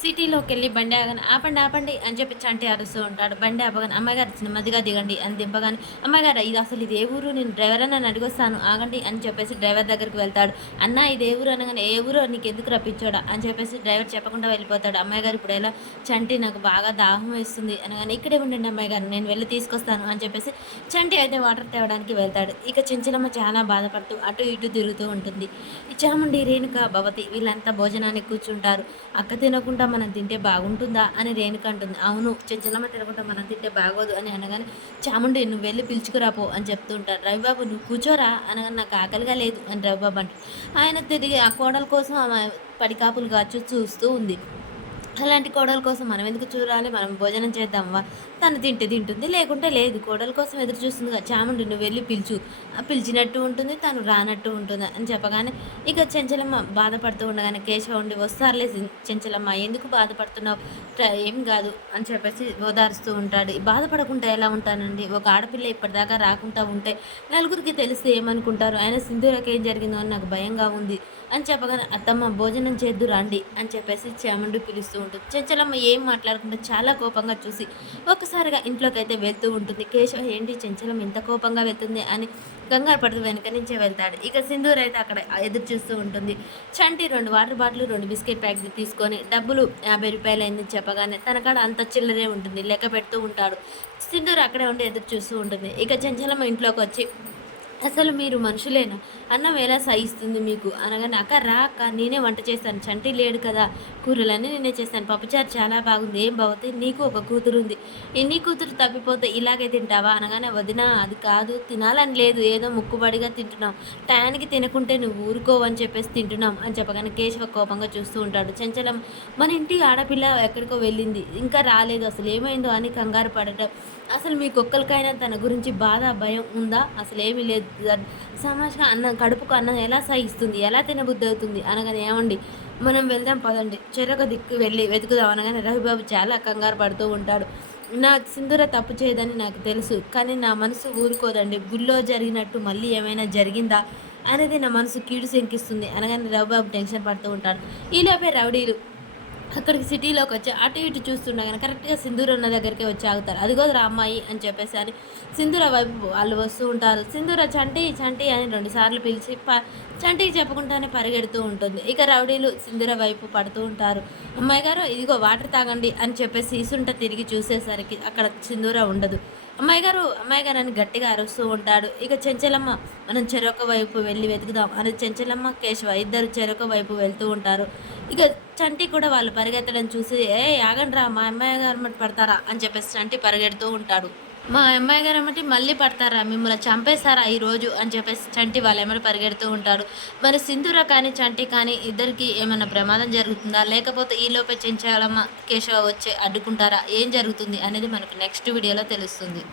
సిటీలోకెళ్ళి బండి ఆగగానే ఆపండి, ఆపండి అని చెప్పి చంటి అరుస్తూ ఉంటాడు. బండి ఆపగానే అమ్మాయిగారు నెమ్మదిగా దిగండి అని దింపగానే, అమ్మాయిగారు ఇది ఏ ఊరు? నేను డ్రైవర్ అన్నాని అడిగొస్తాను ఆగండి అని చెప్పేసి డ్రైవర్ దగ్గరికి వెళ్తాడు. అన్నా ఇది ఏ ఊరు అనగానే, ఏ ఊరో నీకెందుకు రప్పించోడా అని చెప్పేసి డ్రైవర్ చెప్పకుండా వెళ్ళిపోతాడు. అమ్మాయిగారు ఇప్పుడు ఎలా చంటి నాకు బాగా దాహం వేస్తుంది అనగానే, ఇక్కడే ఉండండి అమ్మాయిగారు నేను వెళ్ళి తీసుకొస్తాను అని చెప్పేసి చంటి అయితే వాటర్ తేవడానికి వెళ్తాడు. ఇక చెంచలమ్మ చాలా బాధపడుతూ అటు ఇటు తిరుగుతూ ఉంటుంది. ఈ చాముండి, రేణుక, భవతి వీళ్ళంతా భోజనానికి కూర్చుంటారు. అక్క తినకుండా మనం తింటే బాగుంటుందా అని రేణుక అంటుంది. అవును, చెంచలమ్మ తినకుండా మనం తింటే బాగోదు అని అనగానే, చాముండి నువ్వు వెళ్ళి పిలుచుకురాపో అని చెప్తూ ఉంటారు. రవిబాబు నువ్వు కూర్చోరా అనగానే, నాకు ఆకలిగా లేదు అని రవిబాబు అంటారు. ఆయన తిరిగి ఆ కోడల కోసం ఆమె పడికాపులుగా చూస్తూ ఉంది. అలాంటి కోడల కోసం మనం ఎందుకు చూడాలి? మనం భోజనం చేద్దామా? తను తింటే తింటుంది, లేకుంటే లేదు. కోడల కోసం ఎదురు చూస్తుందిగా. చాముండి నువ్వు వెళ్ళి పిలుచు, పిలిచినట్టు ఉంటుంది, తను రానట్టు ఉంటుంది అని చెప్పగానే ఇక చెంచలమ్మ బాధపడుతూ ఉండగానే కేశవ ఉండి, వస్తారులే చెంచలమ్మ ఎందుకు బాధపడుతున్నావు, ఏం కాదు అని చెప్పేసి ఓదారుస్తూ ఉంటాడు. బాధపడకుండా ఎలా ఉంటానండి? ఒక ఆడపిల్ల ఇప్పటిదాకా రాకుండా ఉంటే నలుగురికి తెలిస్తే ఏమనుకుంటారు? ఆయన సింధూరకి ఏం జరిగిందో అని నాకు భయంగా ఉంది అని చెప్పగానే, అత్తమ్మ భోజనం చేద్దు రండి అని చెప్పేసి చాముండి పిలుస్తూ ఉంటుంది. చెంచలమ్మ ఏం మాట్లాడకుండా చాలా కోపంగా చూసి ఒక్కసారిగా ఇంట్లోకి అయితే వెళ్తూ ఉంటుంది. కేశవ ఏంటి చెంచలమ్మ ఇంత కోపంగా వెళ్తుంది అని కంగారు పడుతూ వెనక నుంచే వెళ్తాడు. ఇక సింధూర్ అయితే అక్కడ ఎదురు చూస్తూ ఉంటుంది. చంటి 2 వాటర్ బాటిల్ 2 బిస్కెట్ ప్యాకెట్ తీసుకొని డబ్బులు 50 రూపాయలు అయిందని చెప్పగానే తన కాడ అంత చిల్లరే ఉంటుంది, లెక్క పెడుతూ ఉంటాడు. సింధూర్ అక్కడే ఉండి ఎదురు చూస్తూ ఉంటుంది. ఇక చెంచలమ్మ ఇంట్లోకి వచ్చి, అసలు మీరు మనుషులేనా? అన్నం ఎలా సహిస్తుంది మీకు అనగానే, అక్క రా అక్క నేనే వంట చేస్తాను, చంటి లేడు కదా, కూరలన్నీ నేనే చేస్తాను, పప్పుచారు చాలా బాగుంది, ఏం బాగుంది, నీకు ఒక కూతురు ఉంది, నీ కూతురు తప్పిపోతే ఇలాగే తింటావా అనగానే, వదినా అది కాదు, తినాలని లేదు, ఏదో ముక్కుబడిగా తింటున్నాం, టయానికి తినకుంటే నువ్వు ఊరుకోవని చెప్పేసి తింటున్నాం అని చెప్పగానే కేశవ కోపంగా చూస్తూ ఉంటాడు. చంచలం మన ఇంటి ఆడపిల్ల ఎక్కడికో వెళ్ళింది, ఇంకా రాలేదు, అసలు ఏమైందో అని కంగారు పడటం, అసలు మీకొక్కరికైనా తన గురించి బాధ భయం ఉందా? అసలు ఏమీ లేదు. సమాజంగా అన్నం కడుపుకు అన్నం ఎలా సహిస్తుంది, ఎలా తినబుద్ధి అవుతుంది అనగానే, ఏమండి మనం వెళ్దాం పదండి, చెరొక దిక్కు వెళ్ళి వెతుకుదాం అనగానే రవిబాబు చాలా కంగారు పడుతూ ఉంటాడు. నా సింధూర తప్పు చేయదని నాకు తెలుసు, కానీ నా మనసు ఊరుకోదండి, గుళ్ళో జరిగినట్టు మళ్ళీ ఏమైనా జరిగిందా అనేది నా మనసు కీడు శంకిస్తుంది అనగానే రవిబాబు టెన్షన్ పడుతూ ఉంటాడు. ఈలోపే రౌడీలు అక్కడికి సిటీలోకి వచ్చి అటు ఇటు చూస్తుండగానే కరెక్ట్గా సింధూర ఉన్న దగ్గరికే వచ్చి ఆగుతారు. అదిగో రా అమ్మాయి అని చెప్పేసి అని సింధూర వైపు వాళ్ళు వస్తూ ఉంటారు. సింధూర చంటి చంటి అని 2 సార్లు పిలిచి చంటికి చెప్పకుండానే పరిగెడుతూ ఉంటుంది. ఇక రౌడీలు సింధూర వైపు పడుతూ ఉంటారు. అమ్మాయి గారు ఇదిగో వాటర్ తాగండి అని చెప్పేసి ఇసుంట తిరిగి చూసేసరికి అక్కడ సింధూర ఉండదు. అమ్మాయి గారు అమ్మాయి గారు అని గట్టిగా అరుస్తూ ఉంటాడు. ఇక చెంచలమ్మ మనం చెరొక వైపు వెళ్ళి వెతుకుదాం అని చెంచలమ్మ కేశవ ఇద్దరు చెరొక వైపు వెళ్తూ ఉంటారు. ఇక చంటి కూడా వాళ్ళు పరిగెత్తడం చూసి, ఆగండ్రా మా అమ్మాయి గారు మట్టి పడతారా అని చెప్పేసి చంటి పరిగెడుతూ ఉంటాడు. మా అమ్మాయి గారు మట్టి మళ్ళీ పడతారా, మిమ్మల్ని చంపేస్తారా ఈరోజు అని చెప్పేసి చంటి వాళ్ళు ఏమైనా పరిగెడుతూ ఉంటారు. మరి సింధూర కానీ చంటి కానీ ఇద్దరికి ఏమైనా ప్రమాదం జరుగుతుందా, లేకపోతే ఈలోపే చెంచాలమ్మ కేశవ వచ్చి అడ్డుకుంటారా, ఏం జరుగుతుంది అనేది మనకు నెక్స్ట్ వీడియోలో తెలుస్తుంది.